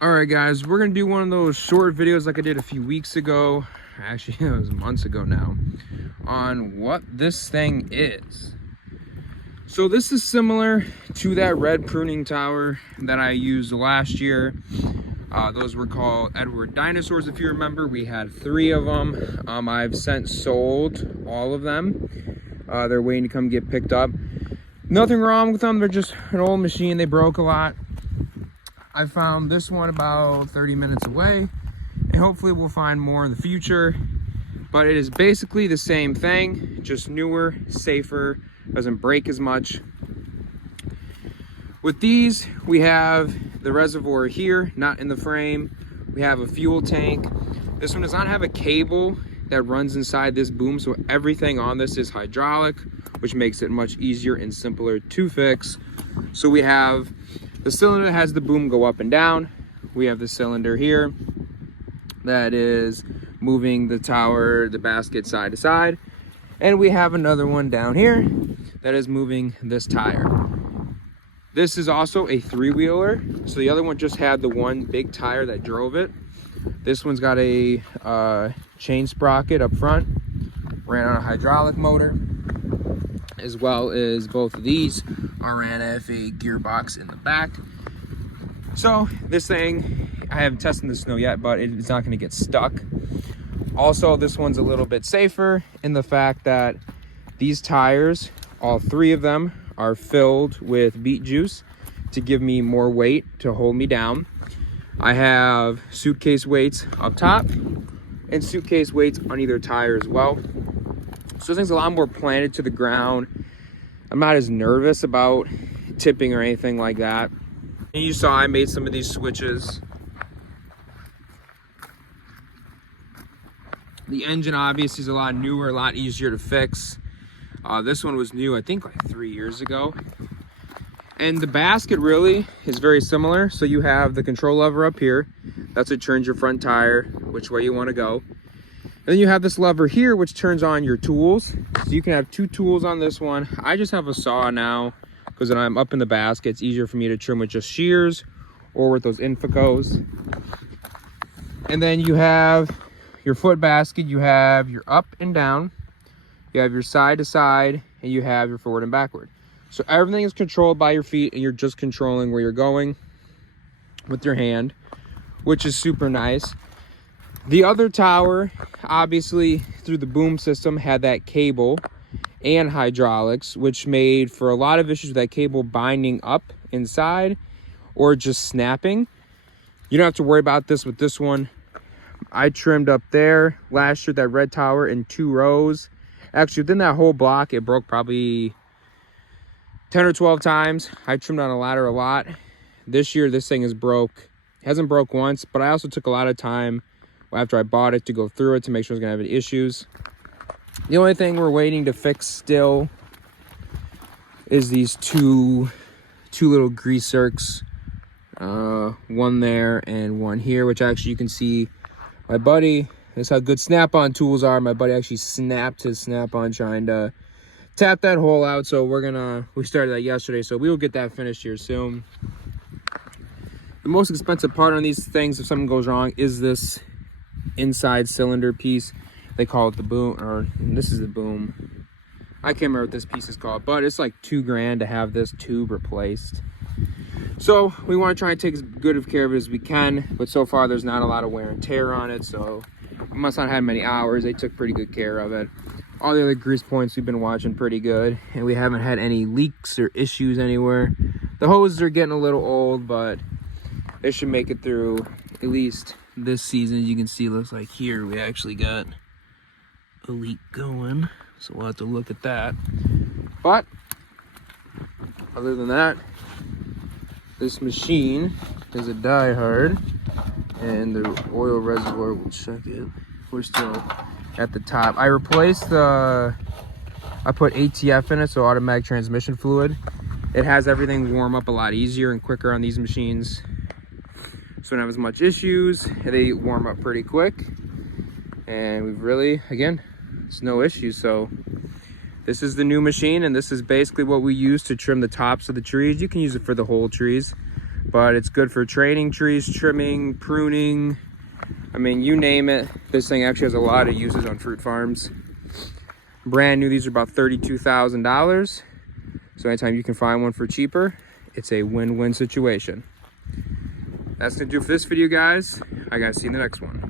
All right, guys, we're gonna do one of those short videos like I did a few weeks ago. Actually, it was months ago now, on what this thing is. So this is similar to that red pruning tower that I used last year. Those were called Edward dinosaurs, if you remember. We had 3 of them. I've since sold all of them. They're waiting to come get picked up. Nothing wrong with them. They're just an old machine. They broke a lot. I found this one about 30 minutes away, and hopefully we'll find more in the future. But it is basically the same thing, just newer, safer, doesn't break as much. With these, we have the reservoir here, not in the frame. We have a fuel tank. This one does not have a cable that runs inside this boom, so everything on this is hydraulic, which makes it much easier and simpler to fix. So we have the cylinder that has the boom go up and down. We have the cylinder here that is moving the tower, the basket side to side. And we have another one down here that is moving this tire. This is also a 3-wheeler. So the other one just had the one big tire that drove it. This one's got a chain sprocket up front, ran on a hydraulic motor, as well as both of these are ran off a gearbox in the back. So this thing, I haven't tested in the snow yet, but it's not going to get stuck. Also, this one's a little bit safer in the fact that these tires, all 3 of them, are filled with beet juice to give me more weight to hold me down. I have suitcase weights up top and suitcase weights on either tire as well. So this thing's a lot more planted to the ground. I'm not as nervous about tipping or anything like that. And you saw I made some of these switches. The engine obviously is a lot newer, a lot easier to fix. This one was new, I think like 3 years ago. And the basket really is very similar. So you have the control lever up here. That's what turns your front tire, which way you want to go. And then you have this lever here, which turns on your tools. So you can have 2 tools on this one. I just have a saw now, because when I'm up in the basket, it's easier for me to trim with just shears or with those Infocos. And then you have your foot basket. You have your up and down. You have your side to side, and you have your forward and backward. So everything is controlled by your feet, and you're just controlling where you're going with your hand, which is super nice. The other tower, obviously through the boom system, had that cable and hydraulics, which made for a lot of issues with that cable binding up inside or just snapping. You don't have to worry about this with this one. I trimmed up there last year, that red tower, in 2 rows. Actually, within that whole block, it broke probably 10 or 12 times. I trimmed on a ladder a lot. This year, this thing is broke. It hasn't broke once, but I also took a lot of time after I bought it to go through it to make sure it's gonna have any issues. The only thing we're waiting to fix still is these two little grease zerks. One there and one here, which actually you can see my buddy, that's how good snap-on tools are. My buddy actually snapped his snap-on trying to tap that hole out. So we started that yesterday, so we will get that finished here soon. The most expensive part on these things, if something goes wrong, is this inside cylinder piece. They call it the boom, or this is the boom. I can't remember what this piece is called, but it's like $2 grand to have this tube replaced. So we want to try and take as good of care of it as we can, but so far there's not a lot of wear and tear on it, so it must not have many hours. They took pretty good care of it. All the other grease points we've been watching pretty good, and we haven't had any leaks or issues anywhere. The hoses are getting a little old, but they should make it through at least this season. You can see, looks like here we actually got a leak going, so we'll have to look at that. But other than that, this machine is a die-hard, and the oil reservoir, we'll check it. We're still at the top. I replaced I put ATF in it, so automatic transmission fluid. It has everything warm up a lot easier and quicker on these machines, so don't have as much issues. They warm up pretty quick, and we've really, again, it's no issue. So this is the new machine, and this is basically what we use to trim the tops of the trees. You can use it for the whole trees, but it's good for training trees, trimming, pruning. I mean, you name it. This thing actually has a lot of uses on fruit farms. Brand new, these are about $32,000. So anytime you can find one for cheaper, it's a win-win situation. That's gonna do it for this video, guys. I gotta see you in the next one.